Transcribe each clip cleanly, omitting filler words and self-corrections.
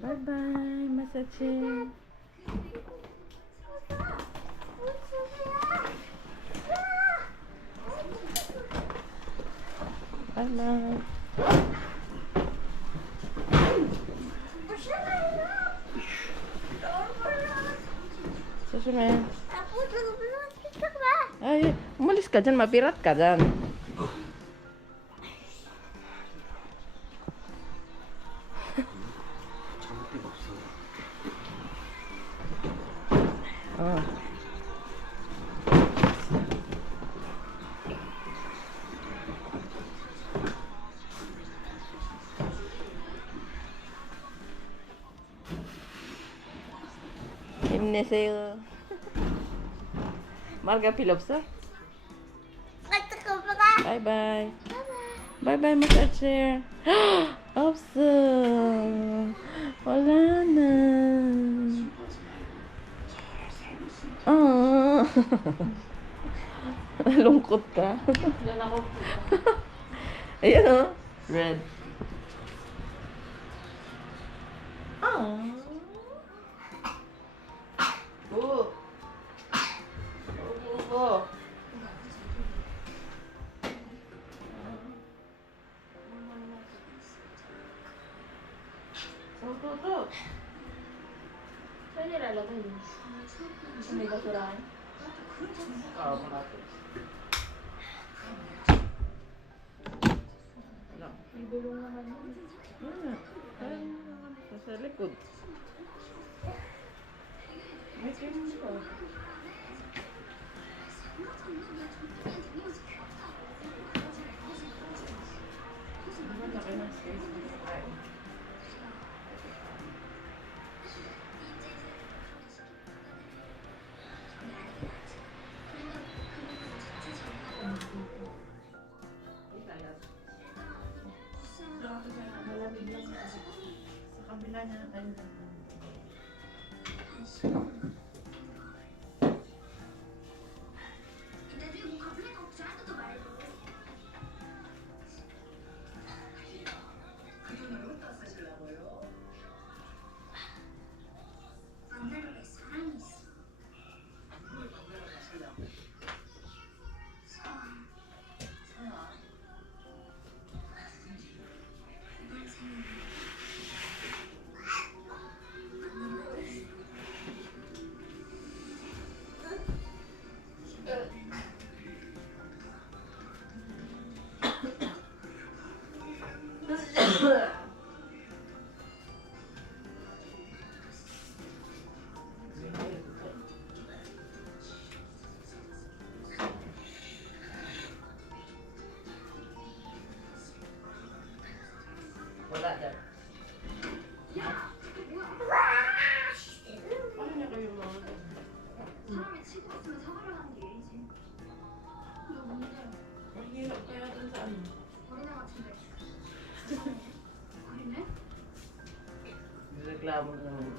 Bye-bye, massage. Bye-bye. Susunod. Ay, umalis ka dyan. Mapirat ka dyan. Oh. 힘내세요. 말가 필요 없어? 바이바이. 바이바이 마사지. 없어. wala na. Lungkot ka. Ayan o. Red. Oh. Oh. Tuh. Saan nilalagay yun? Sa may basurahan? Oo, malapit. Lang. May gulong naman yun. Ayun. Sa likod. May kim ko. Laki ng space dito kain. Malamig lang Sa kabila niya tayo. Wala dyan. Paano niya kayo mga 사람이 치고 있으면 사과를 하는 게 예의지. 너 뭔데? mahirap kaya dun sa ano? 어린애 같은데. 어린애? Reklamo naman.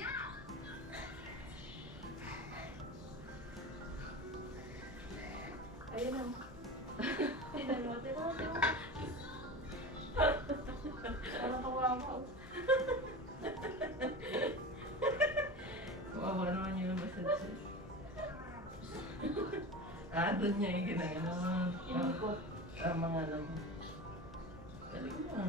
야! Ayun ang. Tinalo. Parang kawawa. Kawawa naman yung massage. Doon niya yung ginagawa. Inikot. Mga naman. Galing na.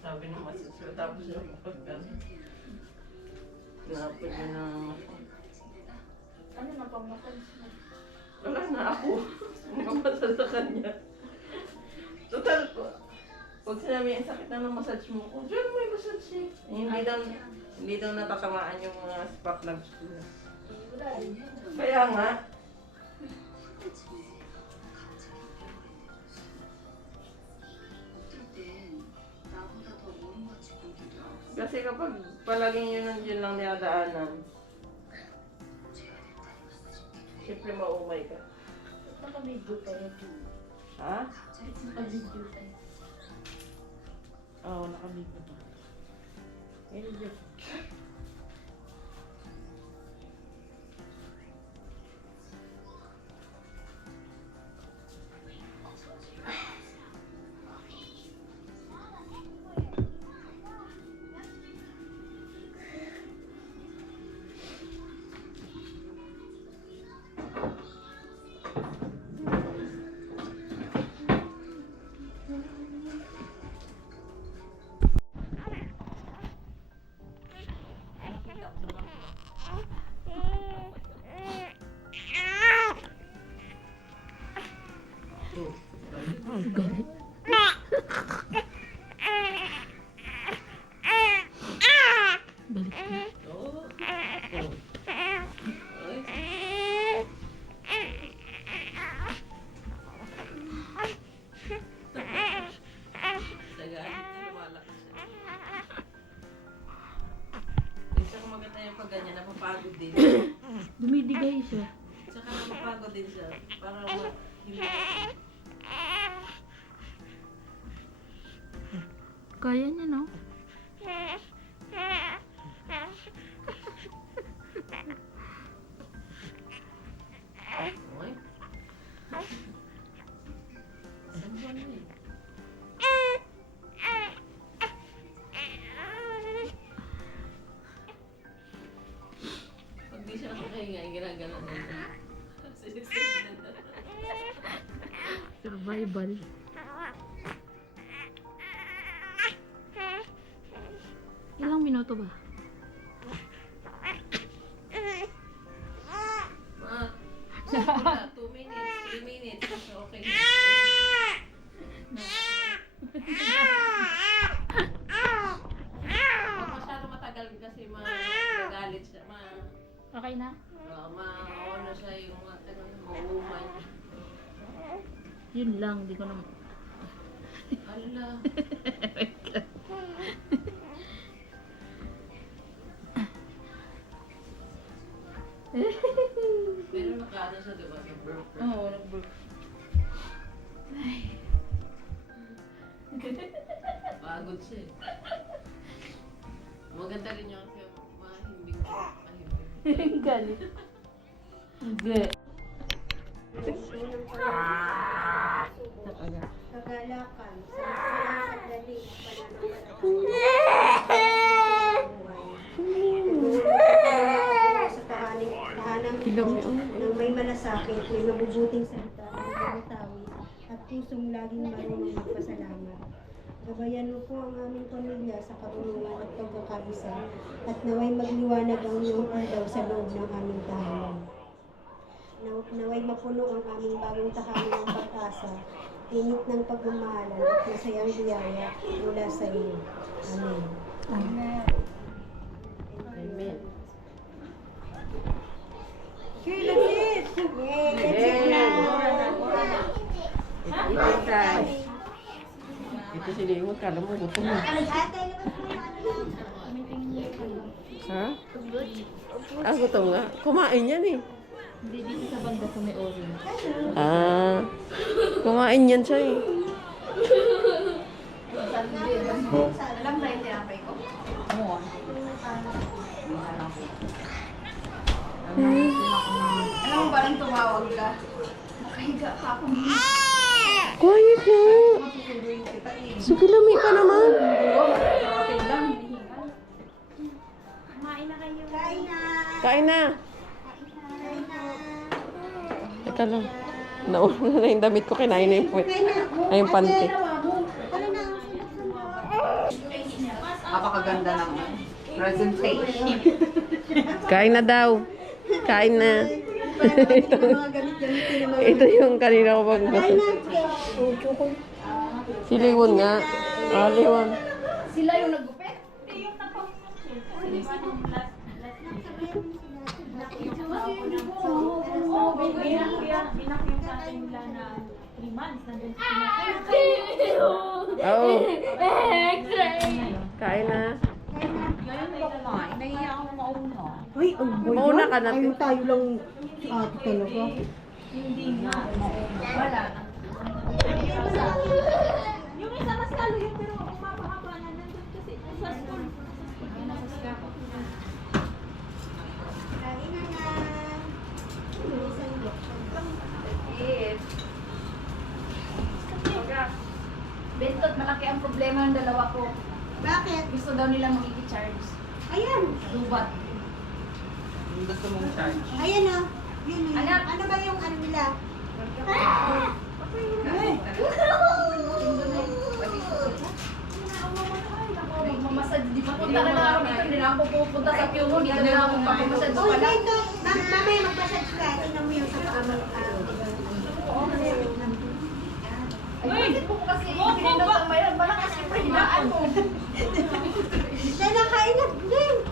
Sabi ng massage, tapos yung pagkano. Napag yun na. Ano na pang-massage na? Wala na ako. Magpapasa sa kanya. Total ko. Pag sinabi ang sakit na ng massage mo ko, diyan mo yung massage eh. Hindi daw natatamaan yung mga spa plugs ko. Wala rin. Kaya nga. 어떨 땐 나보다 더 모른같이 보기도 하고 Kasi kapag palaging yun nandiyan lang niladaanan, 제가 됐다는 말씀 싶기도 해. siyempre maumay ka. Naka-video tayo. Ha? Naka-video tayo. Oo, nakabigyo pa. Medyo. Balik na. Oo. Nagalit niya, lumalaki siya. Tsaka maganda yung pag ganyan, napapagod din. Dumidigay siya. Tsaka napapagod din siya. Para hindi. Kaya niya, no? Okay. Isang buwan na eh. Pag di siya nakahinga, ginagana na niya. Sinisignan na. Survival. Ilang minuto ba? Ma, 2 minutes, 3 minutes. Okay. Huwag masyado matagal kasi magagalit siya. Okay na? Ma-ano siya yung maumay. Yun lang, di ko na... Ala. Pero nakaano siya, diba? Nag-burp. Oo, nag-burp. Pagod siya eh. Maganda rin yung kasi mahimbing mahimbing. Galit. Hindi. Kagalakan, sa dali, pananampalataya sa tahanang ito ng may malasakit, may mabubuting salita, may tawi, at pusong laging marunong magpasalamat. Gabayan mo po ang aming pamilya sa karunungan at pagkakabisa, at naway magliwanag ang iyong araw sa loob ng aming tahanan. Naway mapuno ang aming bagong tahanan ng pag-asa, init ng pagmamahalan at masayang biyaya mula sa iyo. Amen. Amen. Amen. Okay, that's it! Yay! That's it na! Ito si Leo, kala mo gutom na. Ate, labas mo yung ano lang. Ha? Ah, gutom nga. Kumain yan eh. Hindi dito sa banda sa may orange. Ah, kumain yan siya eh. Alam ba yung tinapay ko? Oo. Alam mo ba nang tumawag ka? Nakahiga ka ako. Quiet na. Masusunduin kita eh. Sige, lami ka naman. Karating lang. Kain na! Kain na. Kain na! Teka lang. Nauna na yung damit ko, kinain na yung puwet. Ay, yung panty. Ano na? Napakaganda ng presentation. Kain na daw. Kain na. Ito. Mga gamit-gamitin naman. Ito yung kanina ko pag Kain na! Si Liwon nga. Ah, Liwon. Sila yung naggupit? Oo, binak yung tatay nila na 3 months. Nandun sa Oo. Kain na. Nahiya ako mauna. Uy, ang boy Mauna ka na. Ayun tayo lang si ate talaga. Hindi nga. Wala. Yung isa mas lalo yun, pero umabahaba na nandun kasi sa school. Kain na na! Bentot, malaki ang problema ng dalawa ko. Bakit? Gusto daw nila makikicharge. Ayan! Lubat. Ayan o. Yun o. Anak. Ano ba yung ano nila? Magmamasad, di ba? Punta na lang ako dito, hindi na ako pupunta sa Piumo, dito na lang ako magmamasad sa Uy, pala. dito! Mamaya magpasage ka. Tingnan mo yung sa paamang Ay, bakit po kasi pinindot ang mayroon? Malakas yung pahinaan mo. Dahil nakain na. Dahil!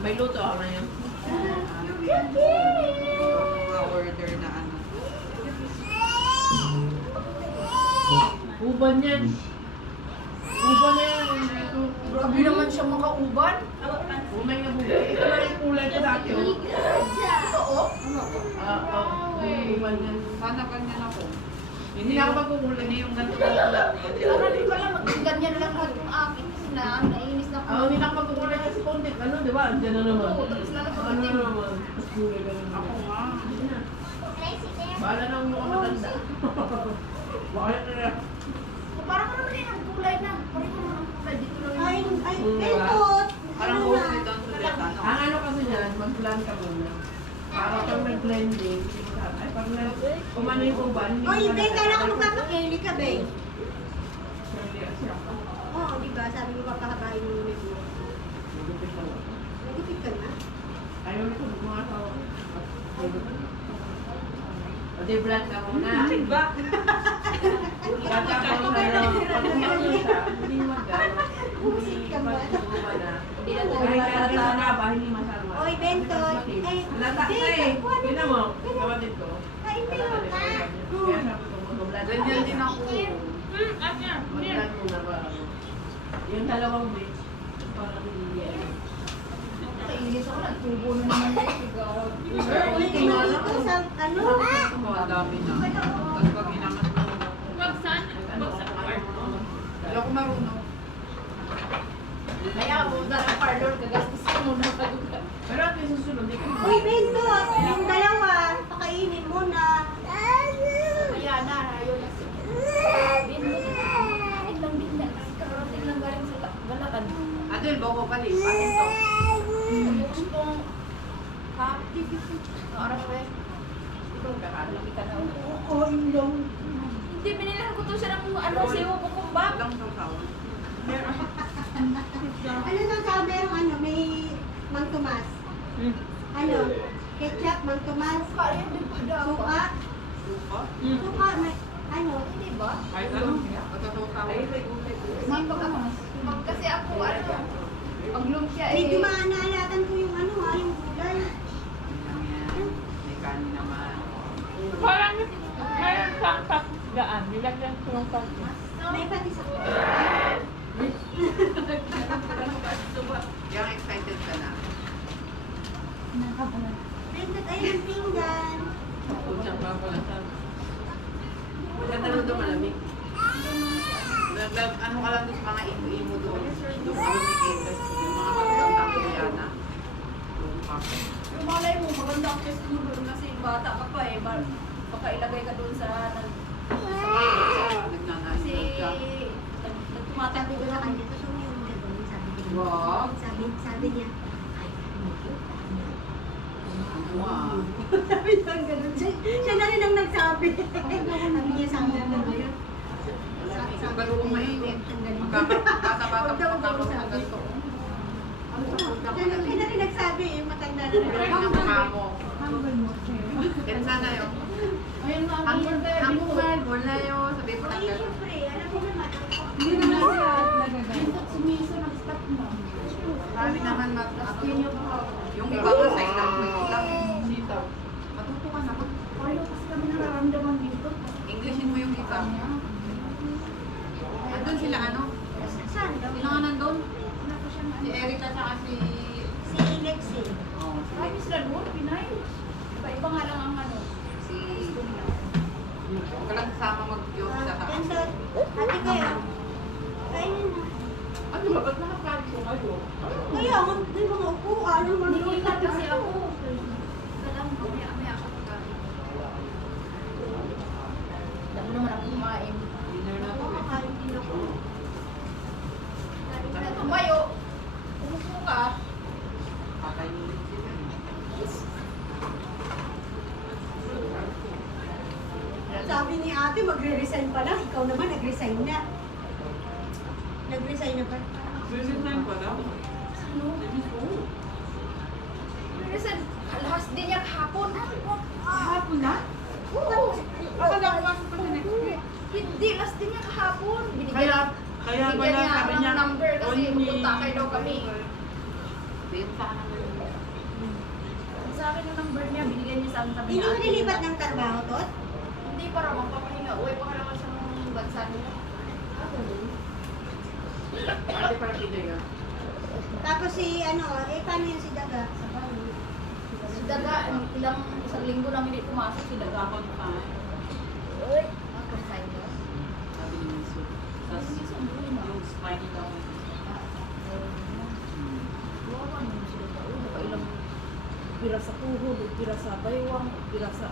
May luto ako ngayon. Mga order na ano. Uban yan. Uban na yan. Grabe naman siya makauban. Umay na buban. Ito na yung kulay ko dati. Oo. Uban yan. Sana ganyan ako. Hindi na ako magkukulay. Hindi yung ganito lang. Sana din pala ganyan lang lahat yung akin. Kasi nainis na ako. Hindi na ako magkukulay kasi konti. Ano, di ba? Diyan na naman. Oo, tapos lalo pa Ano itim. na naman? Mas kulay ka naman. Ako nga. Bahala na ang mga matanda. Bakit na yan? Parang ano naman din ang kulay na. Parang ano ang kulay. Dito lang Ay, yung... ay, Mm, Bentot! Parang Ano host na? with Don Tuleta. Ang ano kasi yan, mag-plan ka muna. Para pag nag-blending, hindi mo sabi. Ay, pag kumano yung uban, hindi mo Oy, Ben, kala ko sabi. magpapakili ka, Ben. Sorry, siya. Oo, di ba? Sabi ko papahabain mo ulit mo. Nagupit na lang. Nagipit ka na? Ayaw nito, mga asawa ko. O di vlog ka muna. Ba? Vlog ka muna. Pag kumano siya, hindi magano. Hindi pag-uban na. Hindi na Kahit kaya sa kaba, hindi masama. Oy, Bentot! Ay, Lata na eh. Tignan mo, kapatid ko. Ay, pero ka! Kaya sabi ko, mag-vlog. Ganyan din ako. Mag-vlog muna ba? Yung dalawang week, parang hindi yan. Nainis ako. Nagtubo na naman yung sigaw. Uy, dito sa, ano? Ang dami na. Tapos pag inangat mo. Wala ko marunong. Kaya ako na ng parlor, gagastos ko muna sa lugar. Pero at least susunod, di ko. Uy, Bentot! Yung dalawa, pakainin mo na. Kaya na, ayaw na siya. Kain lang din yan. Kasi kararating lang galing sa Balacan. Adol, boko pa rin. Pasin to. Gusto kong happy. Arang ko eh. Ikaw, kakalaki ka na. Oo, indong. Hindi, binilan ko to siya ng ano, siwa bukumbak. Lang saw-saw. Ano nang sabi yung ano, may Mang Tomas? Ano? Ketchup, Mang Tomas? Kaya din pa daw. Suka? Suka? Suka, may, ano? Hindi ba? Kahit ano. Pagkataw-saw. May pagkakas. Kasi ako, ano, pag lumpia eh. Medyo maanaalatan ko yung ano ha, yung gulay. May kanin naman. Parang mayroon siyang gaan. Nilagyan ko ng pati. May pati sa... Yung excited ka na. Bentot, ay yung pinggan. Kutsang pa pala sa... Maganda na ito malamig. Ano ka lang doon sa mga imo-imo doon. Doon ka lumikitas. Yung mga magandang Koreana. Doon pa. Yung malay mo, maganda ang test mo doon kasi bata ka pa eh. Baka ilagay ka doon sa... Nagnanay. Kasi... Sabi ko sa kanya, gusto mo yung gagawin, sabi niya. Wag. Sabi niya, ay, Wow. sabi niya ang ganun. Siya na rin ang nagsabi. Sabi niya sa akin na ba yun? Isang galo kong mainit. Bata-bata pa magkakaroon ng ganito. Siya na rin nagsabi, eh, matanda na rin. Pero yung kamo. Kaya sana yun. Ayun nga, Ang mahal, wala yun. Sabi ko Ay, lang. syempre, alam mo naman. hindi naman siya nagagay. Sumiso ng stop mo. Sabi naman yung iba nga sa isang week lang. Sitaw. Matuto ka na. Paano kasi kami nararamdaman dito? Englishin mo yung iba. Nandun sila ano? Saan daw? Sino nga nandun? Si Erica tsaka si... Si Lexi. Oh, si Ay, sila doon, Pinay. Iba-iba nga lang ang ano. Si... Huwag ka lang kasama mag-yog sa taas. Bentot, ate kayo. Kainin na. Ano ba? Ba't nakakalit ko kayo? Kaya, may mga upuan. Ano mga Nakikita kasi ako. Salam, mamaya ako pagkain. Alam mo naman ako kumain. Dinner na to eh. Makakain din ako. Tumayo. Umupo ka. Kakainin sila. Sabi ni ate, magre-resign pa lang. Ikaw naman, nag-resign na. Nag-resign na pa. Resign pa daw. Listen, last day niya kahapon. Hapon na? Oo. Akala ko lang pa sa next week. Hindi, last day niya kahapon. Kaya Binigyan pala niya sabi ng niya, number kasi only- pupunta kayo daw kami. Yung sa akin naman. Sa akin yung number niya, binigay niya sa akin sabi Hindi niya. mo nilipat ng trabaho, Tot? Hindi para magpapahinga. Uy, baka naman sa mga bansa nila. Ate para pide yun. Tapos si ano, paano yun si Daga? Sa bahay. Si Daga, isang linggo lang hindi pumasok si Daga. Kapag pa. Consign niya. Sabi ni Miso. Tapos yung spine daw. Wawa naman si Daga. Uy, nakailang pira sa tuhod, pira sa baywang, pira sa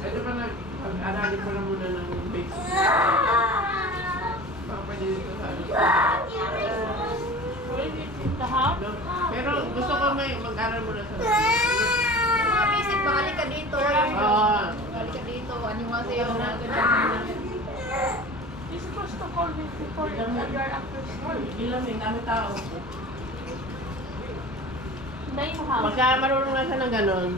Ito pa na, pag-aralin mo na muna ng base. Baka pwede dito sa ano. Sa house? No? Pero gusto ko may mag-aral muna sa yung mga basic, balik ka dito. Balik ka dito. Ano nga sa'yo? You're supposed to call me before you are after school. Ilang may dami tao. Hindi mo house. Pagka marunong na siya ng ganun,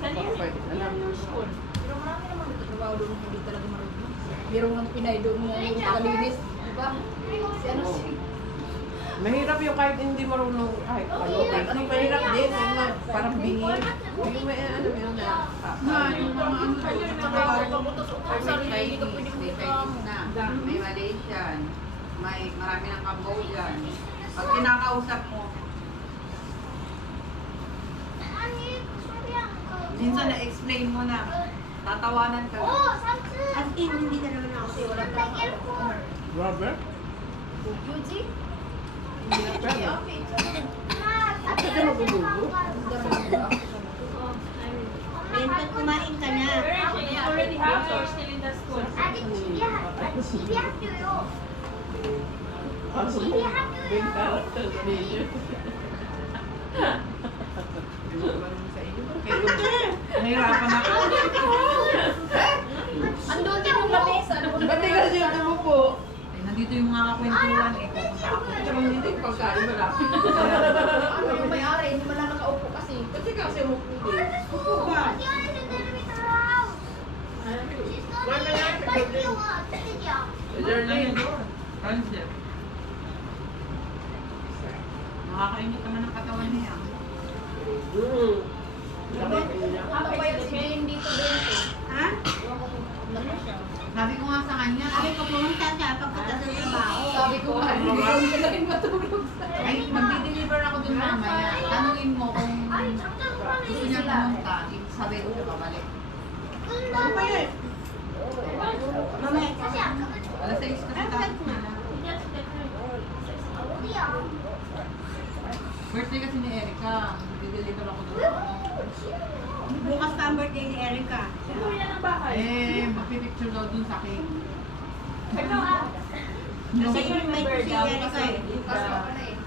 Kanina, pwede. Alam mo. your school. Pero marami naman nagtatrabaho doon hindi talaga marunong. Merong ang Pinay doon nga yung tagalinis. Diba? Si ano si... Mahirap yung kahit hindi marunong kahit ano. Kasi mahirap din. Yung mga parang bingi. Yung may ano yung na. Yung mga ano. May Philippines na. May Malaysian, may marami ng Cambodian. Pag kinakausap mo, minsan na-explain mo na, tatawanan ka. As in, hindi na naman ako sa'yo. Wala pa ako. Robert? Yuji? Hindi na pwede. Ito ka magbulugo. Bento, kumain ka na. You already have or still in the school? Kaso mo, big character sa ninyo. Nahirapan ako. Andun din yung lamesa. Ba't di kasi yung tumupo? Eh, nandito yung mga kakwentuhan eh. Pupunta ako. Tsaka hindi yung pagkain malapit. Ano yung may-ari? Hindi mo lang nakaupo kasi. Ba't di kasi mo pili? Upo ka. Jerlyn. Friendship. Nakakainit naman ang katawan niya. Ano ba yung sabihin dito Bento? Ha? Sabi ko nga sa kanya, Sabi ko, pumunta ka pagpunta sa trabaho. Sabi ko nga, hindi ko na rin matulog sa ay, magdi-deliver ako dun mamaya. Tanungin mo kung gusto niya pumunta. Sabi ko siya pabalik. Ano ba yun? Mamaya. Alas 6 kasi tapos na. Birthday kasi ni Erica. Magdi-deliver ako dun. Bukas pa ang birthday ni Erica. Magpipicture daw dun sa cake. Kasi yun, may po si Erica eh.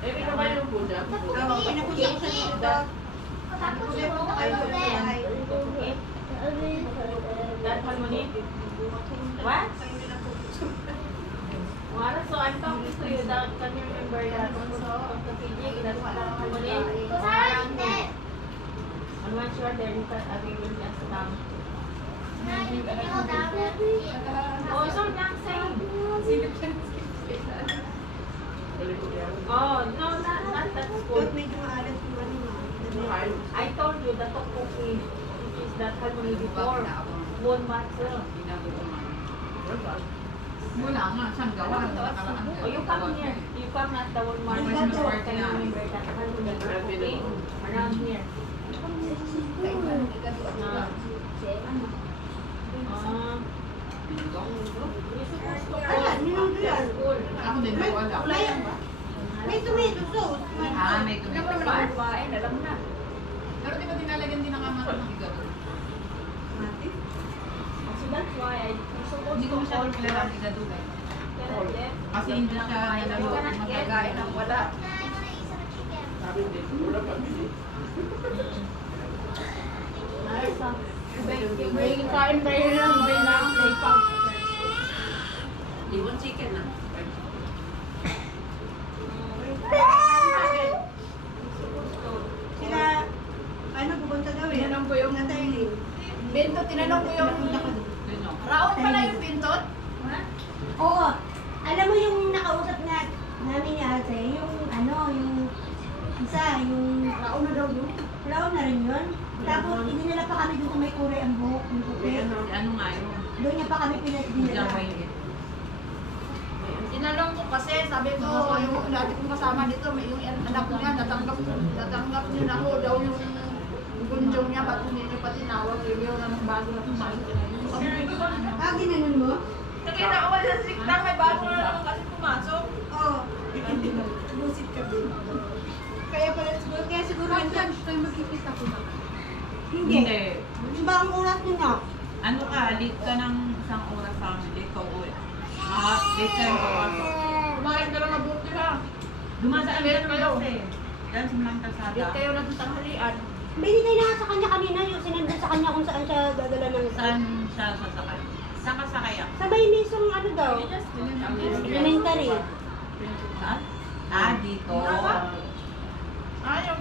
Eh, naman yung puja. Oo, pinapunta ko siya dito. Pupunta kayo sa bahay. That harmony? What? Mara, so I'm talking to you. Can you remember that also of the PG? That's harmony? On one short, there you can agree with us now. Oh, so not saying. Oh, no, not that school. Tot, medyo maalat yung ano nga. I told you the tteokbokki, which is that harmony before. One month. Wala nga, siyang gawa. Nakaraan Oh, you come here. You come at the one month. Yung Christmas before. party Can you namin. remember that harmony tteokbokki? Around here. Ayan, minuto yan. Ako din, hindi ko alam. May tomato sauce. May Alam mo naman ang kumain, alam mo na. Pero di ba dinalagyan din ng kamata ng igado? So that's why I supposed Hindi to ko masyadong call kilala ang igado eh. Kasi hindi siya nalulog magagain ng wala. Sabi din, wala pa bili. May kain kayo ng binang playpang. Iwan chicken na. Sila, ano, pupunta daw eh. Tinanong ko yung Nataylin. Bento, tinanong ko yung Raon pala yung Bentot? Oo. Alam mo yung nakausap na namin ni Ate, yung ano, yung yung... Raon na daw yun. Laon na rin yun. Tapos, idinala pa kami doon sa may kulay ang buhok, yung puti. Ano nga yun? Doon niya pa kami pinag-dinala. Tinanong ko kasi, sabi ko, yung dati kong kasama dito, may yung anak ko niya, natanggap niyo na ho daw yung gunjong niya, ba't hindi niyo pa tinawag, review na ng bago na pumasok na yun. Ah, ginanon mo? Nakita ko sa sikta, may bago na naman kasi pumasok. Oo. Busit ka din. Kaya pala siguro, tayo magkikita ko na. Hindi. Iba ang oras niya. Ano ka, late ka ng isang oras sa amin, late ka uwi. Late ka yung papasok. Kumain ka lang mabuti ha. Dumadaan Late ka kayo. naman kasi. Dahil sa mga kalsada. Dito kayo na sa tanghalian. Binigay na nga sa kanya kanina yung sinandan sa kanya kung saan siya dadala ng... Saan siya sasakay? Saan ka sakay ah? Sa may mismong ano daw? Elementary. Saan? Dito. Yung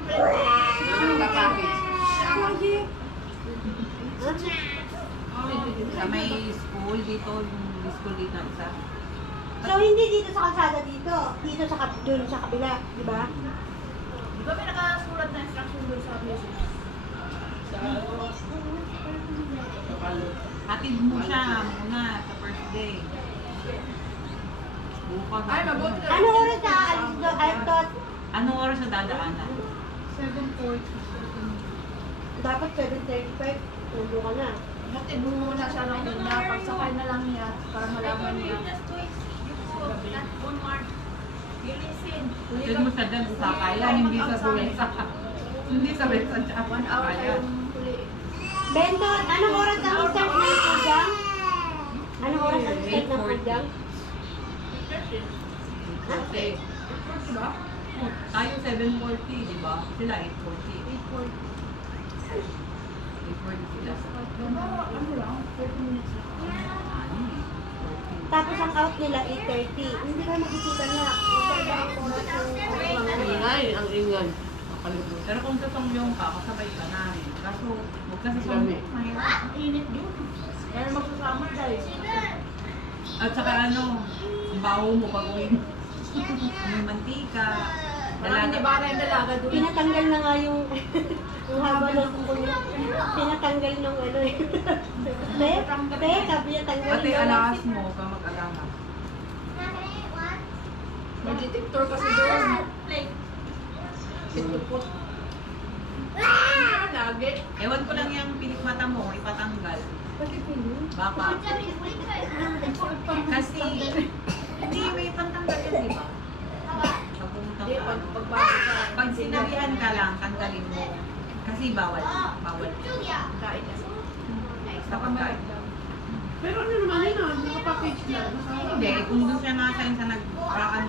friend. Sa may school dito, yung school dito na isa. So hindi dito sa kalsada dito. Dito sa dun sa kabila, di ba? Di ba may nakasulat na instruction doon sa message? Hatid mo siya muna sa first day. Bukas. Ay, mabuti na. Ano oras sa I thought Anong oras sa dadaanan? 7:40. dapat 7:35. Nandun ka na. Hatid mo muna siya ng una, pagsakay na lang niya para malaman niya. Hatid mo siya dyan sa sakayan, hindi sa bulsa. Hindi sa bulsa siya. 1 hour Sakayan. yung huli. Benton, anong oras ang start ng pudyang? Anong oras ang start ng pudyang? Okay. Diba? Tayo 7:40, di ba? Sila 8:40. 8:40 sila. Ano lang, 30 minutes lang. Tapos ang out nila 8:30. Hindi kayo makikita na. Magkaiba ang oras yung Ingay, ang ingay. Pero kung sasangyong ka, kasabay ka namin. Kaso, huwag ka sasangyong. Mahirap. Init yun. Kaya magsasummer guys. At saka ano, ang baho mo pag uwi mo. May mantika. Parang hindi ba yung dalaga doon? Pinatanggal na nga yung haba ng pinatanggal ng ano eh. Sabi niya tanggal Pati yung alas mo, huwag ka mag-alama. May detector kasi doon. Pitupot. Lagi. Ewan ko lang yung pilikmata mo, ipatanggal. Baka. Kasi, hindi may pantanggal yan, di ba? Pag pumunta Hindi, ka. pagbago ka. Pag sinabihan ka lang, tanggalin mo. Kasi bawal. Bawal. Kain kasi. Sa pagkain. Pero ano naman yun ah, hindi ka package na. Hindi, kung doon siya nasa sa nag-raan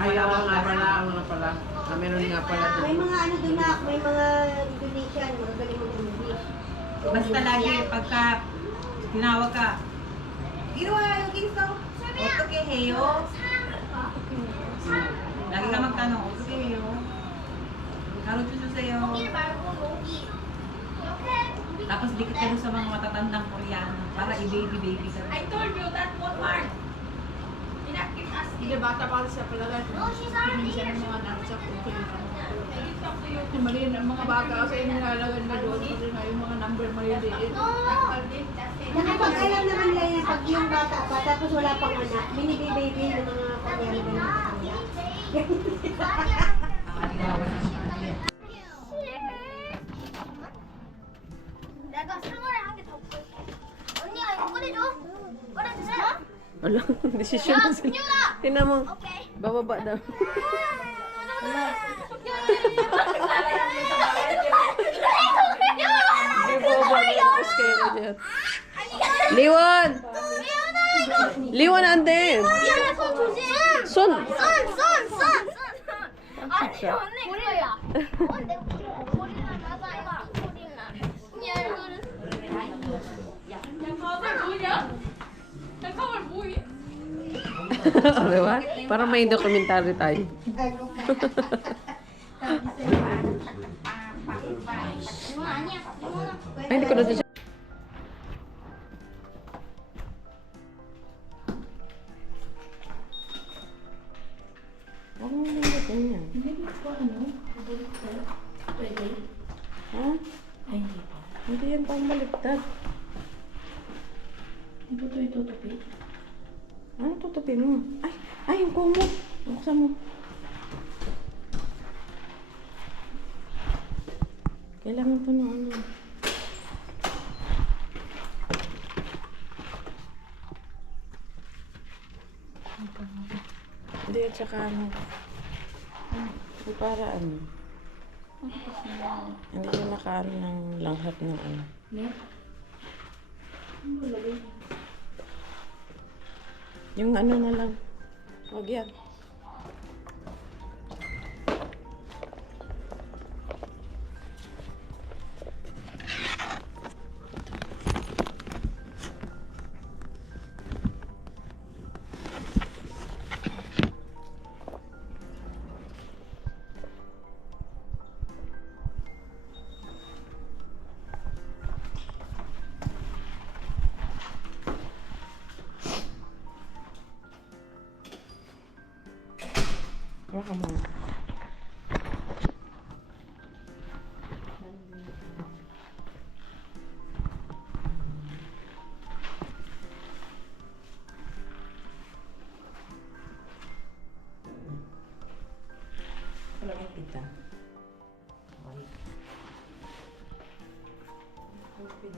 Ayaw nga pala. Meron nga pala doon. May mga ano doon na, may mga Indonesian, magaling mag English. Basta lagi, pagka tinawag ka, Irawa yung ginso. Oto ke heyo. Lagi ka magtanong, oto ke heyo. Karot suso sa'yo. Tapos dikit ka doon sa mga matatandang Koreano para i-baby ka. I told you that Walmart. Inactive as Hindi, bata pa siya pala. Hindi siya ng mga anak siya kung mali ang mga bata kasi nilalagay na doon kasi nga yung mga number maliliit. Nakapag-alam naman nila yan pag yung bata pa, tapos wala pang anak, binibi-baby ng mga Koreano na nakakaya. 내가 상어를 한 개 더 볼게. 언니가 이거 꺼내줘. 꺼내주세요. Wala, desisyon 야, na sila. 준영아. Tingnan mo, 오케이. bababa daw. Hindi bababa, tapos kayo ko dyan. Liwan! Liwan andin! 미안해, 손 조심. Son! 손. 아니, 언니 고릴라야. 내 고릴라 맞아, 이거 고릴라. 야, 이거는. Diba? Para may dokumentary tayo. 이건 아니야. 이거는. Ay, hindi ko na siya. Oh, Ganyan. Hindi ko ano, baliktad. Pwede? Ha? Ay, hindi pa. Hindi yan pang baliktad. Hindi ko ito itutupi. Ano tutupi mo? Ay, yung kumo. Buksan mo. Kailangan to ng ano. Hindi, at saka ano. Hindi para ano. Hindi siya nakaano ng langhap ng ano. Net? Ano lagay? Yung ano na lang. Huwag yan. Baka mo. Wala kang pita. Okay. Open.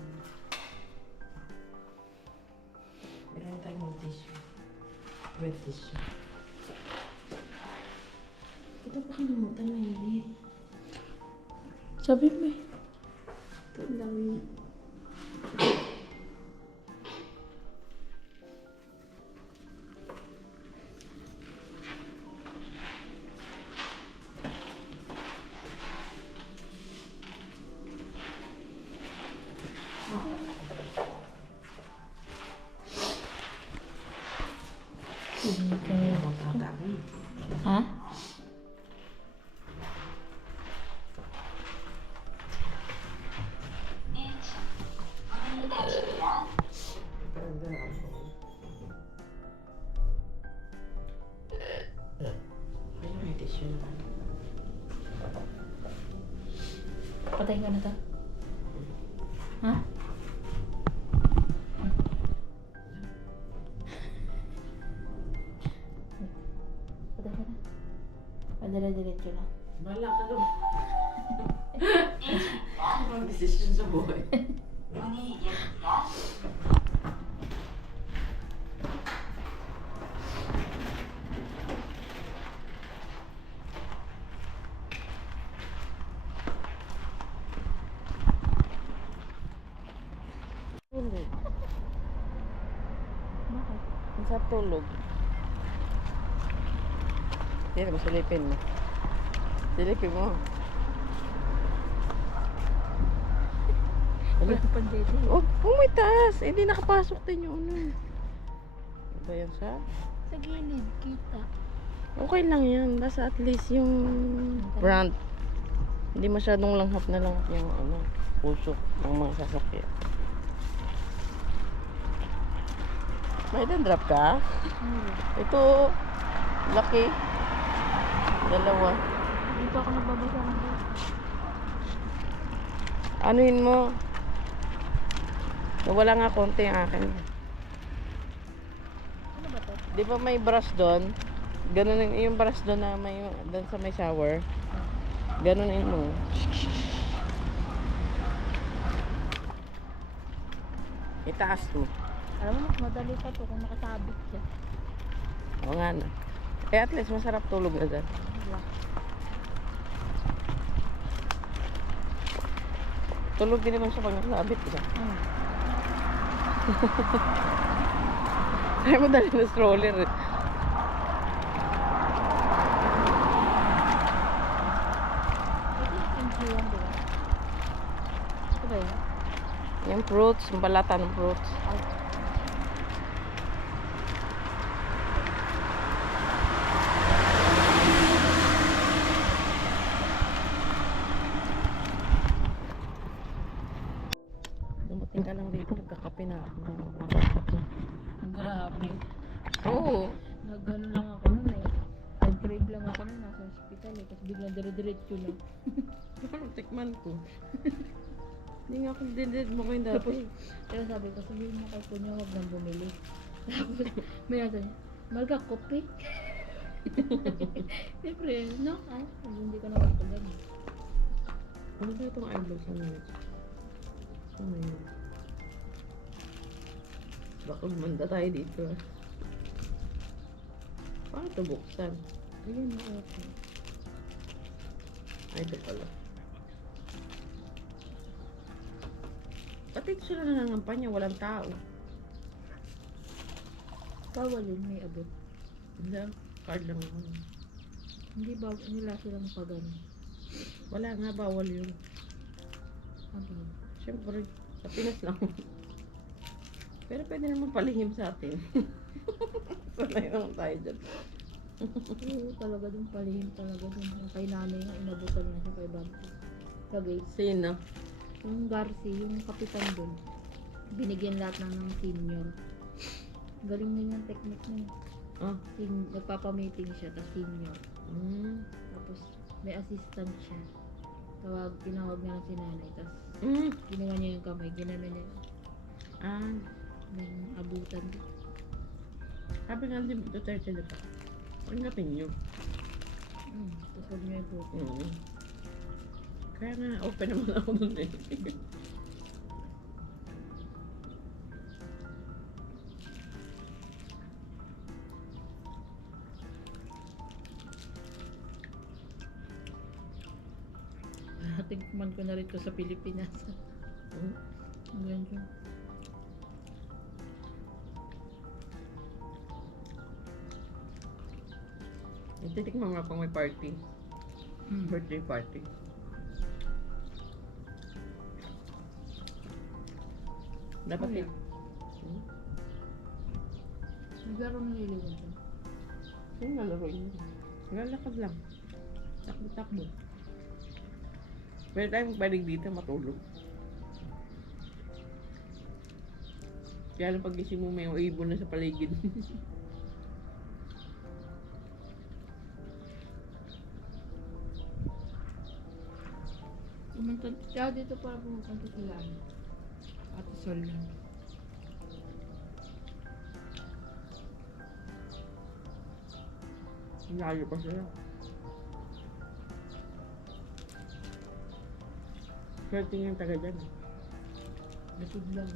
Meron tayong tissue. Wet tissue. Ito pa kinamutan na yun. Sabi mo eh. Ito ang dami niya. Ha? Ano may tissue na? Patay ka na to? Ha? Patay ka na? Padala-diretso na. Bala ka doon. Ano bang decision sa buhay? Tulog. Bakit? Ang sarap tulog. Hindi mo, silipin mo. Silipin mo. Wala pang dede. Oh, may taas. Eh, di nakapasok din yung ano. Ano ba yan sa? Sa gilid, kita. Okay lang yan. Basta at least yung brand. Hindi masyadong langhap na langhap yung ano, pusok ng mga sasakyan. May drop ka? Ito, laki. Dalawa. Dito ako nagbabasa ng book. Anuhin mo? Nawala nga konti yung akin. Ano ba to? Di ba may brush doon? Ganunin yung brush doon na may doon sa may shower. Ganunin mo. Itaas mo. Alam mo, mas madali pa to kung nakasabit siya. O nga na. Eh at least masarap tulog na dyan. Wala. Tulog din naman siya pag nakasabit ka. Ay mo dali na stroller eh. Ito yung kimchi yan, di ba? Ito ba yun? Yung fruits, yung balata ng fruits. Dumating ka lang dito, nagkakape na ako. Grabe. Oo. Nag-ano lang ako nun eh. Nag-crave lang ako nun. Nasa hospital eh. Tapos biglang dire-diretso na. Parang tikman ko. Hindi nga ako dinid mo ko yung dati. Kaya sabi ko, sabihin mo kay Kuya, huwag nang bumili. Tapos may nasa niya, Marga, kopi. Siyempre, no? Ay, hindi ka naman pala. Ano ba itong eyebrows ano yun? Ano yun? Baka umanda tayo dito ah. Paano ito buksan? Ayun na, okay. Ay, ito pala. Pati ito sila nangangampanya, walang tao. Bawal yun, may abot. Hindi, card lang naman. Hindi ba nila silang pagano? Wala nga, bawal yun. Ano? Siyempre, sa Pinas lang. Pero pwede naman palihim sa atin. Sanay naman tayo dyan. Oo, talaga dun palihim talaga dun. Yung kay nanay nga, inabutan na siya kay Bante. Kagay, Sino? yung Garci, yung kapitan dun, binigyan lahat ng senior. Galing na yung technique na yun. Ah. Nagpapamating siya, tapos senior. Tapos may assistant siya. Tinawag niya na si nanay, tapos ginawa niya yung kamay, ginano niya. Ah. Yung abutan. Sabi nga si Duterte na pa. Pagkapin niyo. Tapos huwag niya yung buto. Kaya nga, open naman ako dun eh. Tingnan ko na rin ko sa Pilipinas. Ang ganda. Titikman nga pang may party. Birthday party. Dapat Oh, eh. yeah. Naglaro na niliwan siya. Yung nalaro yun. Lalakad lang. Takbo-takbo. Pwede tayong balik dito matulog. Kaya lang pag-gising mo may ibon na sa paligid. Kaya dito para pumunta sila. Ate Sol lang. Layo pa sila. Swerte nga yung taga dyan. Nasud lang.